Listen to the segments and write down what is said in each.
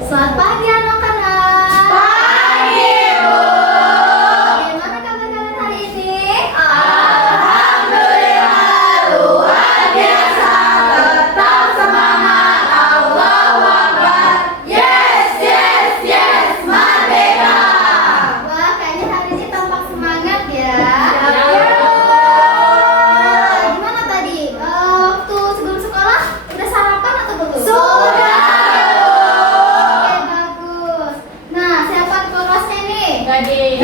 Selamat pagi anak-anak. Pagi, Bu. Bagaimana kabar kalian hari ini? Alhamdulillah, luar biasa. Tetap semangat, Allahu Akbar. Yes, yes, yes, merdeka. Wah, kayaknya hari ini tampak semangat ya. Gimana tadi? Waktu sebelum sekolah udah sarapan atau belum? Sudah. Oke, bagus. Nah, siapa ketua kelasnya nih? Gading.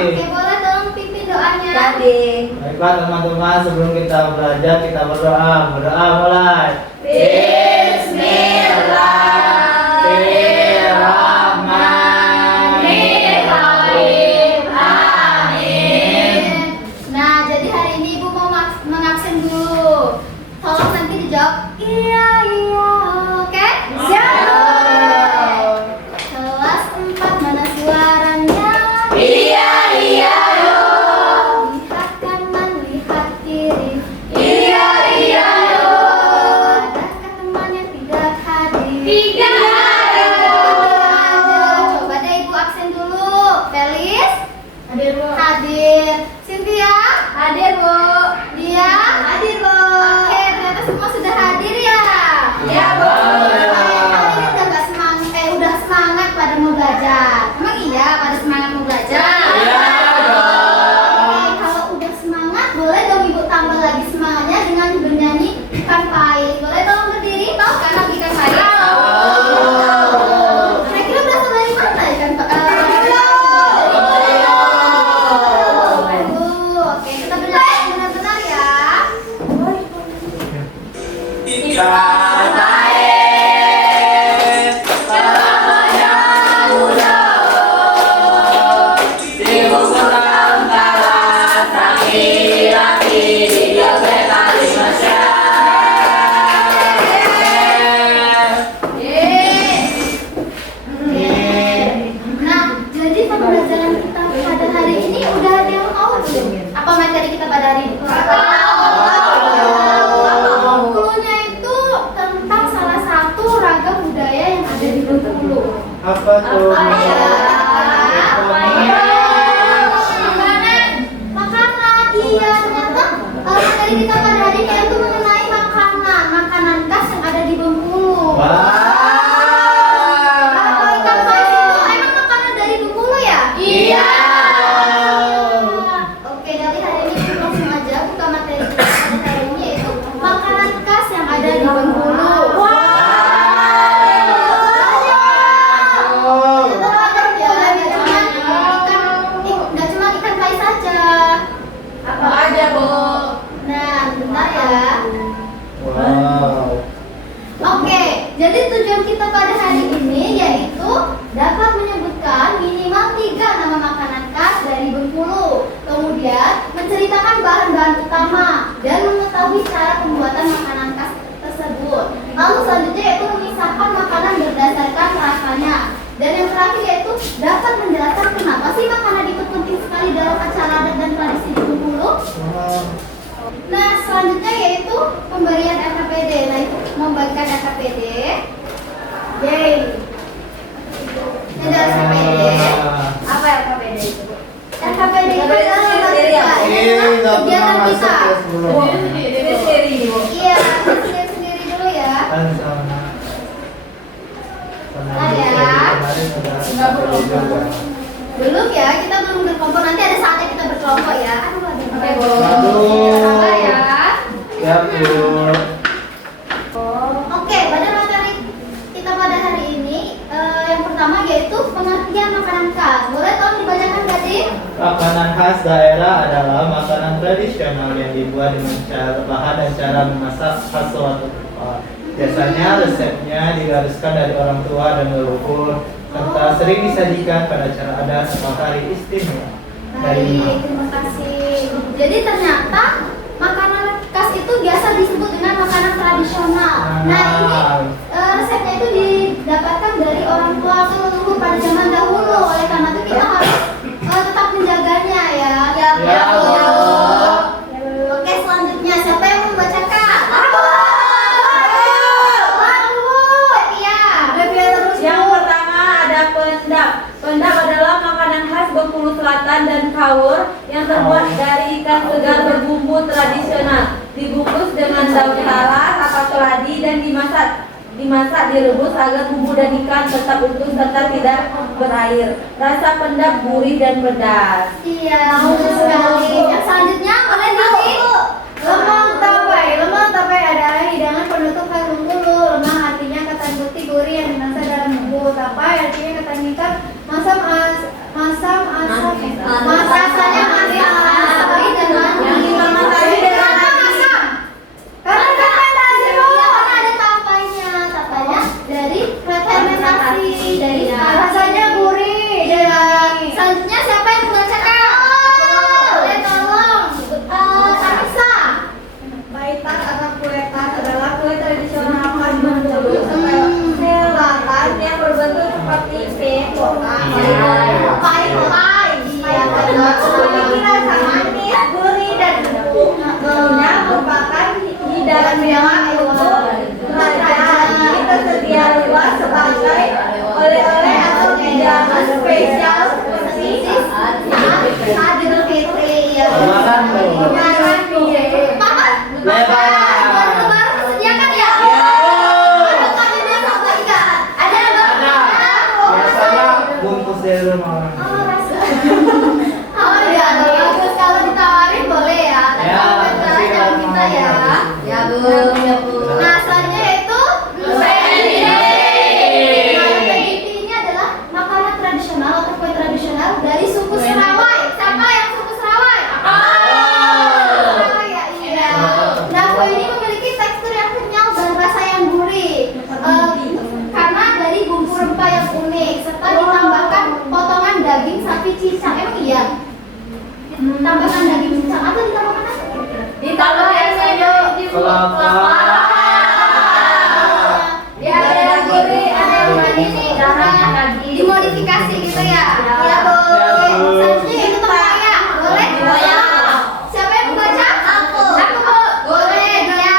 Oke, boleh tolong pimpin doanya. Baiklah teman-teman, sebelum kita belajar kita berdoa. Berdoa mulai. Bismillahirrahmanirrahim. Amin. Nah, jadi hari ini Ibu mau mengabsen dulu. Tolong nanti dijawab iya, oke? Siap. Kelas 4 mana suaranya? Iya, iya, yo. Lihat kanan, lihat kiri. Iya, iya, yo. Adakah teman yang tidak hadir? Tidak ada. Coba deh Ibu absen dulu. Felis? Hadir, Bu. Hadir. Cynthia? Hadir, Bu. Dia? Hadir, Bu. Oke, ternyata semua sudah hadir ya? Iya, Bu. Kalian udah semangat pada mau belajar. Emang iya pada semangat mau belajar? Iya. Oke, kalau udah semangat, boleh dong Ibu tambah lagi semangatnya dengan bernyanyi Ikan Pais. Boleh tolong berdiri, tahu kan lagu Ikan Pais? Kira-kira berasal dari mana Ikan Pais? Oke, kita belajar yang benar-benar ya. Ikan Pais telah menyambut di bulan barat laki-laki di Yogyakarta Kalimantan. Nah, jadi pembelajaran kita pada hari ini udah ada yang tahu belum? Apa materi kita pada hari ini? Cluenya itu tentang salah satu ragam budaya yang ada di Bengkulu. apa tuh? Makanan. Makanan. Iya, ternyata materi kita pada hari ini itu mengenai makanan khas yang ada di Bengkulu. Ikan pais itu emang makanan dari Bengkulu ya? Iya. Oke, dari hari ini kita langsung aja buka materi kita pada hari ini yaitu makanan khas yang ada di Bengkulu. Nggak cuma ikan pais saja. Apa aja, Bu? Nah, bentar ya. Wow. Oke, jadi tujuan kita pada hari ini yaitu dapat menyebutkan minimal 3 nama makanan khas dari Bengkulu. Kemudian menceritakan bahan-bahan utama dan mengetahui cara pembuatan makanan khas tersebut. Lalu selanjutnya yaitu memisahkan makanan berdasarkan rasanya. Dan yang terakhir yaitu dapat menjelaskan kenapa sih makanan itu penting sekali dalam acara adat dan tradisi di Bengkulu. Nah, selanjutnya yaitu pemberian RKPD. Nah, itu membagikan RKPD. Yeay. Ini ada RKPD. Apa RKPD itu? RKPD itu adalah kegiatan kita. Iya, sendiri dulu ya. Kan sama. Enggak belum. Belum ya, kita belum berkelompok. Nanti ada saatnya kita berkelompok ya. Aduh, Oke, Bu. sabar ya. Ya, Bu. Oke, pada materi kita pada hari ini yang pertama yaitu pengertian makanan khas. Boleh tolong dibacakan Gading? Makanan khas daerah adalah makanan tradisional yang dibuat dengan cara bahan dan cara memasak khas suatu tempat. Biasanya resepnya digariskan dari orang tua dan leluhur serta sering disajikan pada acara adat atau hari istimewa. Baik, terima kasih. Jadi ternyata makanan khas itu biasa disebut dengan makanan tradisional. Nah, ini resepnya itu didapatkan dari orang tua atau leluhur pada zaman dahulu. Oleh karena itu kita harus tetap menjaganya ya. Ya, Bu. Oke, selanjutnya siapa yang membacakan? Aku. Iya. Yang Pendap adalah makanan khas Bengkulu Selatan dan Kaur yang terbuat dari ikan segar berbumbu tradisional, dibungkus dengan daun talas atau keladi dan dimasak direbus agar bumbu dan ikan tetap utuh serta tidak berair. Rasa pendap gurih dan pedas. Iya, bagus sekali. Yang selanjutnya kalian ngerti? Lemang tapai adalah hidangan penutup khas Bengkulu. Lemang artinya ketan putih gurih yang dimasak dalam bumbu. Tapai artinya ketan hitam masam Rasanya masih asam dan manis. masam. Karena fermentasi Bu. Karena ada tapainya dari fermentasi dari Rasanya gurih. Iya. Selanjutnya siapa yang membacakan? Boleh tolong. Anissa. Baitan atau kue tart adalah kue tradisional khas Bengkulu Selatan yang berbentuk seperti P, kotak, Pai. Iya. memiliki rasa manis, gurih, dan empuk. Dulunya merupakan hidangan mewah untuk kerajaan. Ini tersedia luas sebagai oleh-oleh atau hidangan spesial seperti Saat Idul Fitri ya. Makan tuh. hidangan piye. Lebaran. Lebaran disediakan ya? Iya, Bu. Ada kambingnya sama ikan. Ada Ada. Biasanya bungkus dari rumah orang. Oh iya, bagus kalau ditawarin boleh ya. Ya, Tapi pasti jangan kalau minta mau. ya. Ya Bu, ya Bu. Nah, selanjutnya yaitu Lempe. Nah, lempe ini adalah makanan tradisional atau kue tradisional dari suku Serawai. Siapa yang suku Serawai? Serawai ya, iya. Nah, kue ini memiliki tekstur yang kenyal dan rasa yang gurih. Karena dari bumbu rempah yang unik serta ditambahkan potongan daging sapi cincang. Emang iya? Tambahkan daging cincang atau ditambahkan apa? Ditambahkan saja Kelapa. Ya, ada yang gurih, ada yang manis, karena dimodifikasi gitu ya. Ya, Bu. Selanjutnya itu tempoyak. Boleh? Siapa yang membaca? Aku, Bu. Boleh, dia.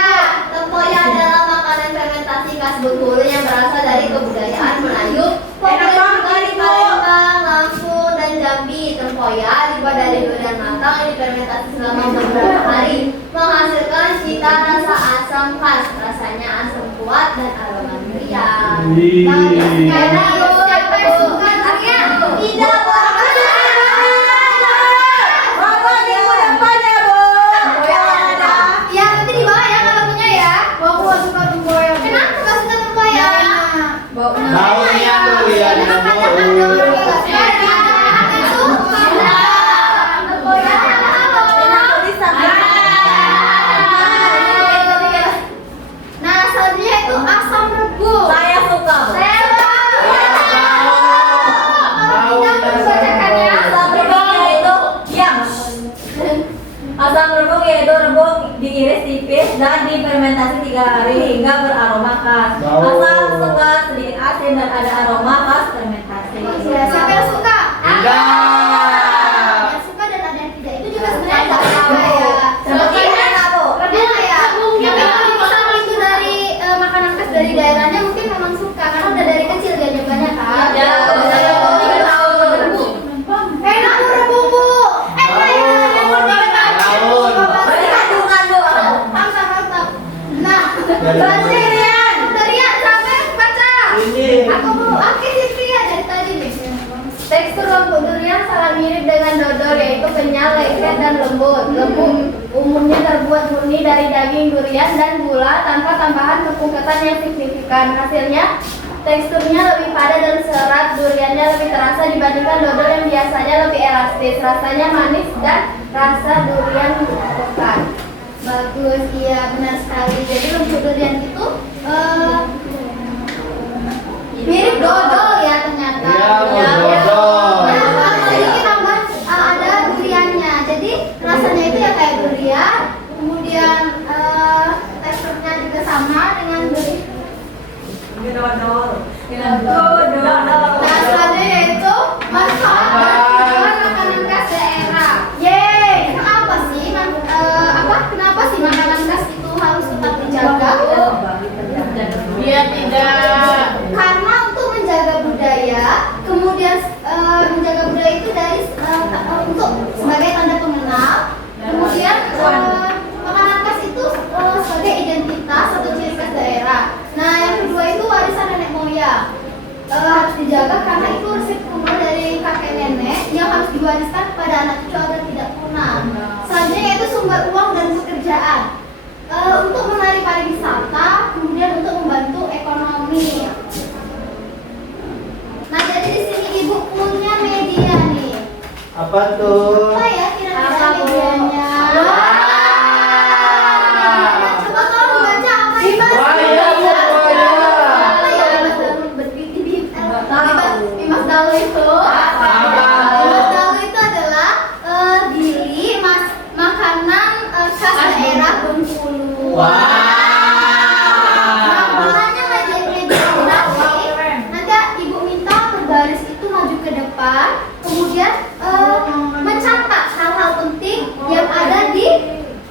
Tempoyak adalah makanan fermentasi khas Bengkulu yang berasal dari kebudayaan Melayu. Populer juga di Palembang, Lampung, dan Jambi. Tempoyak dibuat dari durian matang yang difermentasi selama beberapa hari, menghasilkan cita rasa asam khas. Rasanya asam kuat dan aroma durian. Wih. Karena siapa yang suka durian? Tidak boleh. Ya, nanti di bawah ya kalau punya ya. Aku gak suka tempoyak. Kenapa nggak suka tempoyak? Baunya durian Memang Bu. ada orang yang nggak suka, ada anak yang suka. Tempoyak halo. Nah, selanjutnya itu asam rebus. Saya suka. Asam rebung yaitu rebung diiris tipis dan difermentasi 3 hari hingga beraroma khas. Asam suka sedikit asin dan ada aroma khas fermentasi. Siapa yang suka? Tidak. Yang suka dan ada yang tidak. Itu juga sebenarnya nggak apa ya. Seperti enak Bu. Enak ya. Tapi kalau misalnya itu dari makanan khas dari daerahnya mungkin memang suka karena udah dari kecil dia nyobanya kan. Ya, saya 3 tahun berebut. Enak Bu rebung Bu. Enak ya. Daun. Beri kandungan Bu. Mantap. Nah, Dari durian siapa yang baca? Ini. Aku Bu. Oke Siti ya dari tadi nih. Tekstur lembut durian sangat mirip dengan dodol yaitu kenyal, lengket dan lembut. Lembut umumnya terbuat murni dari daging durian dan gula tanpa tambahan tepung ketan yang signifikan. Hasilnya teksturnya lebih padat dan serat duriannya lebih terasa dibandingkan dodol yang biasanya lebih elastis. Rasanya manis dan rasa durian pekat. Bagus, iya benar sekali. Jadi lembut durian itu mirip dodol ya ternyata. Iya, Bu, dodol. Nah, sedikit tambah ada duriannya. Jadi rasanya itu ya kayak durian, kemudian teksturnya juga sama dengan durian. Nah, selanjutnya yaitu masakan dan makanan khas daerah. Yeay, itu apa sih? Kenapa sih makanan khas itu harus tetap dijaga? Biar dijaga karena itu resep kuno dari kakek nenek yang harus diwariskan kepada anak cucu agar tidak punah. Selanjutnya yaitu sumber uang dan pekerjaan. Untuk menarik pariwisata, kemudian untuk membantu ekonomi. Nah, jadi di sini ibu punya media nih. Apa tuh? Apa ya kira-kira Apa, Bu? medianya? Wah. Coba kamu baca apa ini, Mas? Wah, iya, Bu, wah, iya. Apa ya Mas Dalu Mas Dalu itu? Apa? Mas Dalu itu adalah Gili, makanan khas daerah Bengkulu. Wah. Nah, polanya nggak jadi nanti ibu minta berbaris itu maju ke depan, kemudian mencatat hal-hal penting yang ada di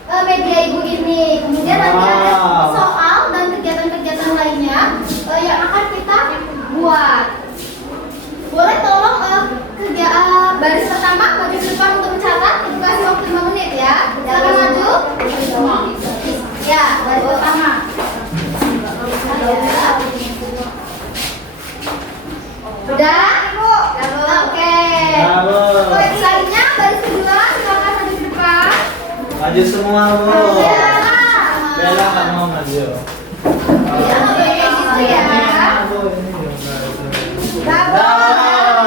media ibu ini. Kemudian nanti ada Wow. soal dan kegiatan-kegiatan lainnya yang akan kita buat. Boleh tolong baris pertama maju ke depan untuk mencatat. Ibu kasih waktu 5 menit ya. Silakan maju. Ya, baris pertama. Ya. Sudah? Oke. Bravo. Selanjutnya baris kedua, silakan maju ke depan. Maju semua, Bu. Ya. Bella nggak mau maju. Ya, kayak gitu ya. Bravo.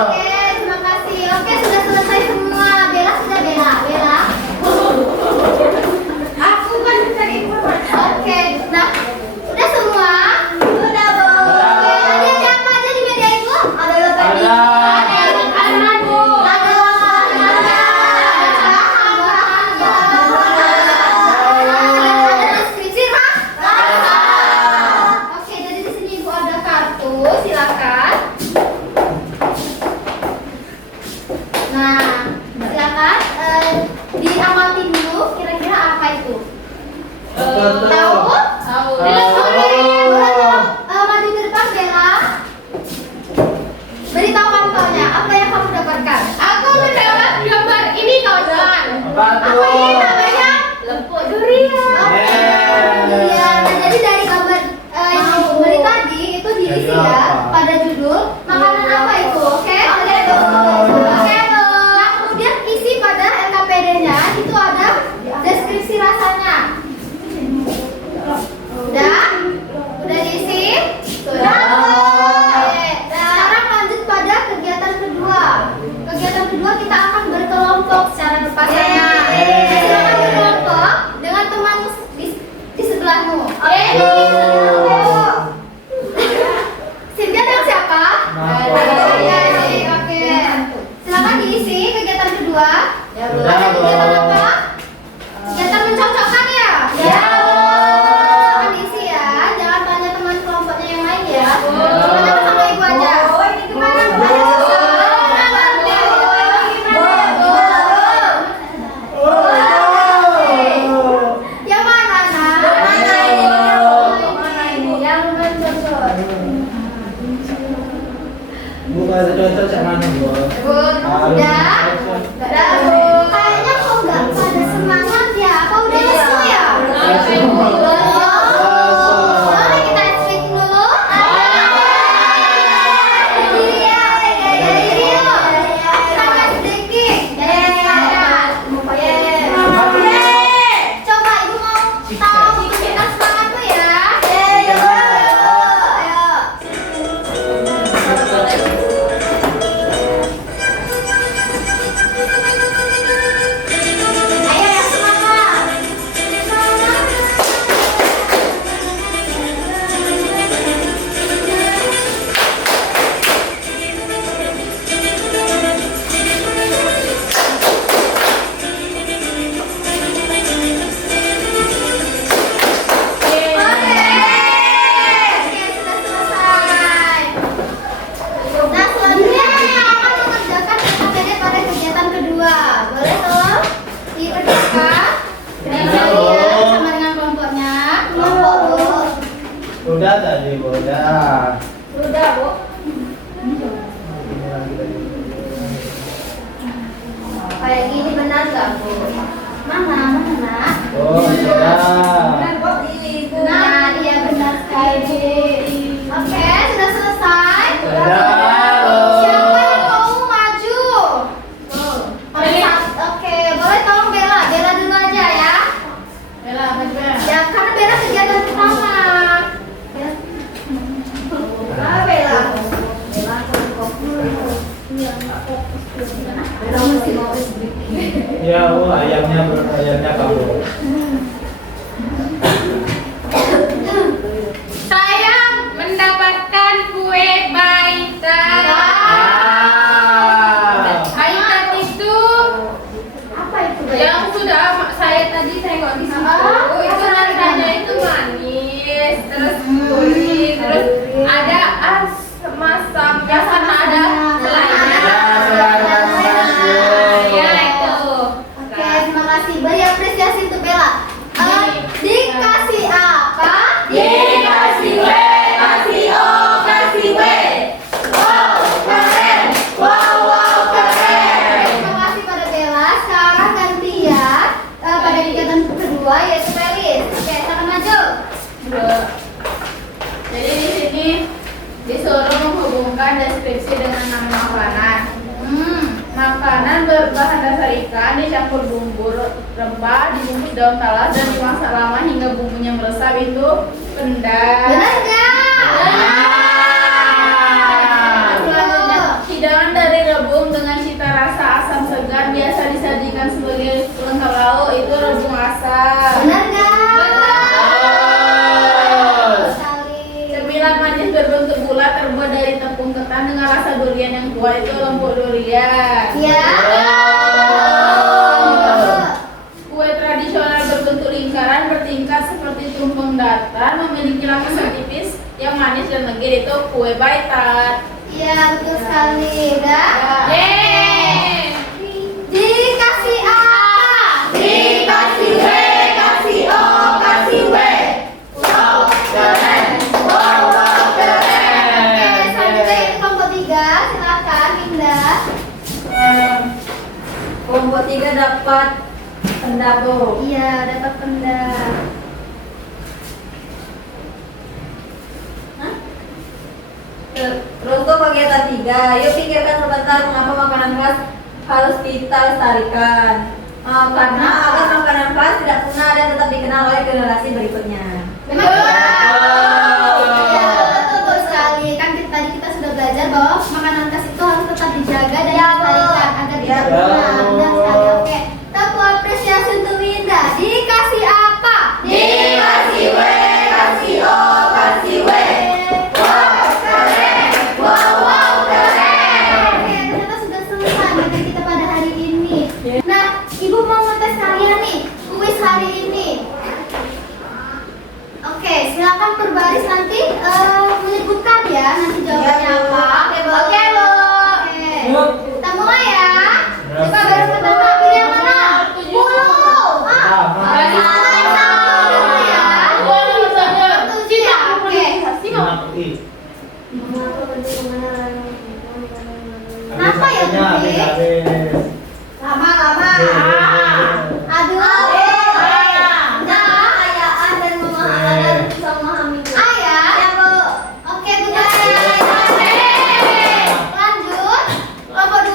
Oke, terima kasih. Oke, sudah selesai semua. Bella sudah Bella. Aku kan mencari informasi. Oke, nah, udah semua? Udah, Bu. Oke, ada siapa aja di media itu? Ada tadi. Ada. Ada deskripsi, Mas? Oke, jadi di sini Ibu ada kartu, silakan. Nah, silakan diamati dulu kira-kira apa itu. Apa tuh? Tahu? Tahu. Maju ke depan Bella. Beritahu kamu-kamunya, apa yang kamu dapatkan? Aku mendapat gambar ini kawan-kawan. Apa tuh? Apa ini namanya? Lempuk durian. Iya, nah jadi dari gambar yang ibu beri tadi itu diisi Jadi ya apa? pada judul makanan apa itu, oke? Oke, Bu. Oke, Bu. Nah, kemudian isi pada LKPD-nya itu ada deskripsi rasanya. Udah? Udah diisi? Sudah. Oke. Sekarang lanjut pada kegiatan kedua. Kegiatan kedua kita akan berkelompok secara berpasangan. Silakan berkelompok dengan teman di sebelahmu. Oke. Cynthia dengan siapa? Oke. Silakan diisi kegiatan kedua. Sudah, Bu. Kegiatan apa? Kegiatan mencocokkan ya? Ya. Silakan diisi ya. Jangan tanya teman kelompoknya yang lain ya. Silakan sama ibu aja. Ini gimana, Bu? Yang mana, Nak? Mana ini? Mana ini? Yang mencocok. Bu, kalau cocok sama mana, Bu? Udah? Udah, Bu. Kayaknya kok nggak pada semangat ya? Apa udah lesu ya? Boleh kita cek dulu? Iya. Sangat sedikit. Coba ibu mau tahu tunjukkan semangatmu ya. Ayo. Ayo yang semangat. Oke, sudah selesai. Nah, selanjutnya yang akan mengerjakan LKPD pada kegiatan kedua. Boleh tolong dikerjakan dengan kalian sama dengan kelompoknya. Kelompok, Bu. Udah tadi, Bu. Udah. Sudah, Bu. Kayak gini benar nggak, Bu? Mana, Nak? Oh, sudah. Nah, iya benar sekali. Oke, sudah selesai. Sudah. Ya, oh ayamnya kabur. Saya mendapatkan kue baitan. Baitan itu Apa itu? yang sudah saya tadi tengok di situ. Itu rasanya itu manis, terus gurih, terus ada masamnya sama ada selainya. Ya itu. Oke, terima kasih. Beri apresiasi untuk Bella. Dikasih apa? Dikasih W, kasih O, kasih W. Wow, keren. Wow, wow, keren. Terima kasih pada Bella. Sekarang gantian pada kegiatan kedua yaitu Felis. Oke, silakan maju. Jadi di sini disuruh menghubungkan deskripsi dengan nama makanan. Makanan berbahan dasar ikan dicampur bumbu rempah, dibungkus daun talas dan dimasak lama hingga bumbunya meresap, itu pendang. Benar nggak? Selanjutnya, hidangan dari rebung dengan cita rasa asam segar biasa disajikan sebagai pelengkap lauk, itu rebung asam. Benar nggak? Benar. Sekali. Cemilan manis berbentuk bulat terbuat dari tepung ketan dengan rasa durian yang kuat, itu lempuk durian. Ya. Kue tradisional berbentuk lingkaran bertingkat seperti tumpeng datar, memiliki lapisan tipis yang manis dan legit, itu kue baitan. Iya, betul sekali. Udah? Yeay! Dikasih apa? Dikasih W, kasih O, kasih W. Wow, keren. Wow, wow, keren. Oke, selanjutnya ini kelompok 3. Silakan, Dinda. Kelompok 3 dapat pendabo. Iya, dapat pendap. Terus untuk kegiatan 3, yuk pikirkan sebentar mengapa makanan khas harus kita lestarikan. Karena agar makanan khas tidak punah dan tetap dikenal oleh generasi berikutnya. Benar. Iya, betul sekali. Kan tadi kita sudah belajar bahwa makanan khas itu harus tetap dijaga dan dilestarikan agar tidak punah. Benar sekali. Oke. Tepuk apresiasi untuk Winda. Dikasih apa? Dikasih W, kasih O, kasih W. Wow, keren. Wow, wow, keren. Oke, ternyata sudah selesai materi kita pada hari ini. Nah, Ibu mau ngetes kalian nih, kuis hari ini. Oke, silakan berbaris nanti menyebutkan ya nanti jawabannya Iya, Bu. apa. Oke, Bu. Oke, Bu. Bu. Kita mulai ya. Coba baris pertama pilih yang mana? 10. Ah, baris pertama dulu ya. Tujuh ya. Oke. Kenapa ya, Budi? Lama-lama. Aduh. Nah, Kekayaan dan memahami bisa memahami. ayah. Ya, Bu. Oke, Bunda. Lanjut. Kelompok 2.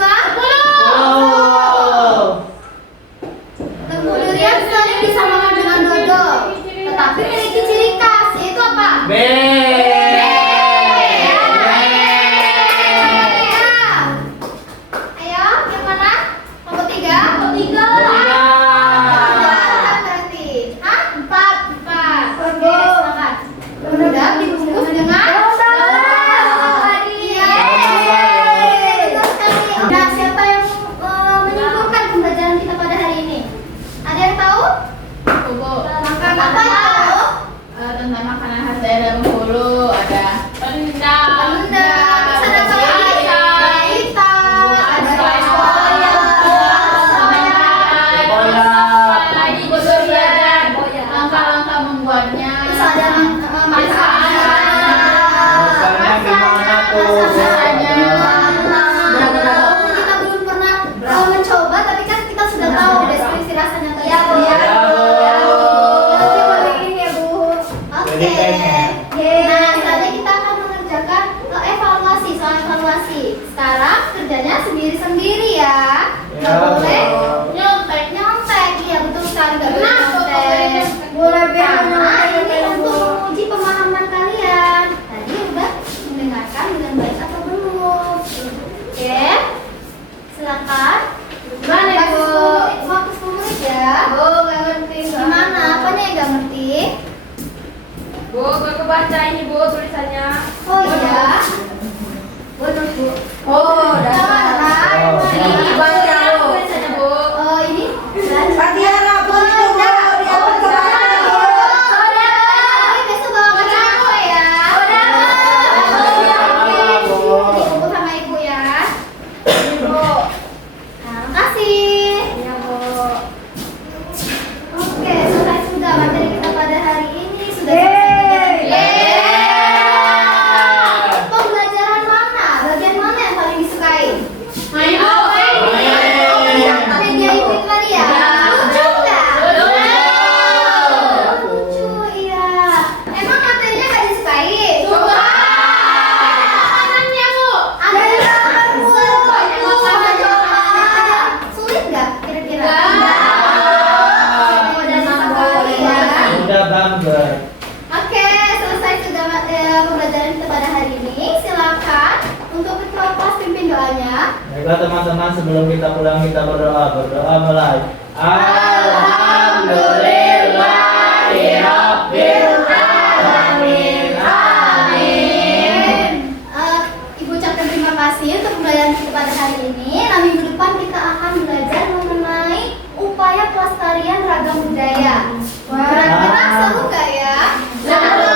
Tengku durian sering disamakan dengan dodol, tetapi memiliki ciri khas, yaitu apa? B. Ayo, yang mana? Kelompok 3. Kelompok 3. Berarti. Hah? 4. Oke, silakan. Udah dibungkus dengan Nah, siapa yang menyimpulkan pembelajaran kita pada hari ini? Ada yang tahu? Makanan apa yang tahu? Tentang makanan khas daerah Bengkulu ada pendang, Rendang, terus ada apa lagi? Ikan, ada lagi durian, langkah-langkah membuatnya. terus ada Rasanya gimana tuh? kita belum pernah mencoba, tapi kan kita sudah tahu deskripsi rasanya tadi. Ya, Bu. Ya, Jadi Oke. pengen. Nah, selanjutnya kita akan mengerjakan evaluasi, soal evaluasi. Sekarang kerjanya sendiri-sendiri ya. Nggak Ya, boleh Bu. nyontek. Iya betul sekali, nggak boleh nyontek. Boleh Karena ini untuk menguji pemahaman kalian. Tadi udah mendengarkan dengan baik atau belum? Oke. Silakan. Gimana, Bu? Waktu Bu. Oh, Dasar. Ini baca Bu. Oh, ini. Patiara, Bu, itu Bu. Dia pertama. Besok bawa macam aku ya. Dikumpul sama ibu ya. Ibu. Nah, makasih. Ya, Bu. Oke, selesai sudah materi kita pada hari ini. Sudah selesai. Pembelajaran mana? Bagian mana yang paling disukai? Media ibu tadi ya? Lucu nggak? Lucu, iya. Emang materinya nggak disukai? Makanannya, Bu. Ada yang sulit nggak kira-kira? Udah sekali ya. Udah bangga. Oke, selesai sudah pembelajaran kita pada hari ini. Silakan untuk ketua kelas pimpin doanya. Baiklah teman-teman, sebelum kita pulang kita berdoa. Berdoa mulai. Alhamdulillahirabbil alamin. Amin. Ibu ucapkan terima kasih untuk pembelajaran kita pada hari ini. Nah, minggu depan kita akan belajar mengenai upaya pelestarian ragam budaya. Kira-kira seru nggak ya? Seru.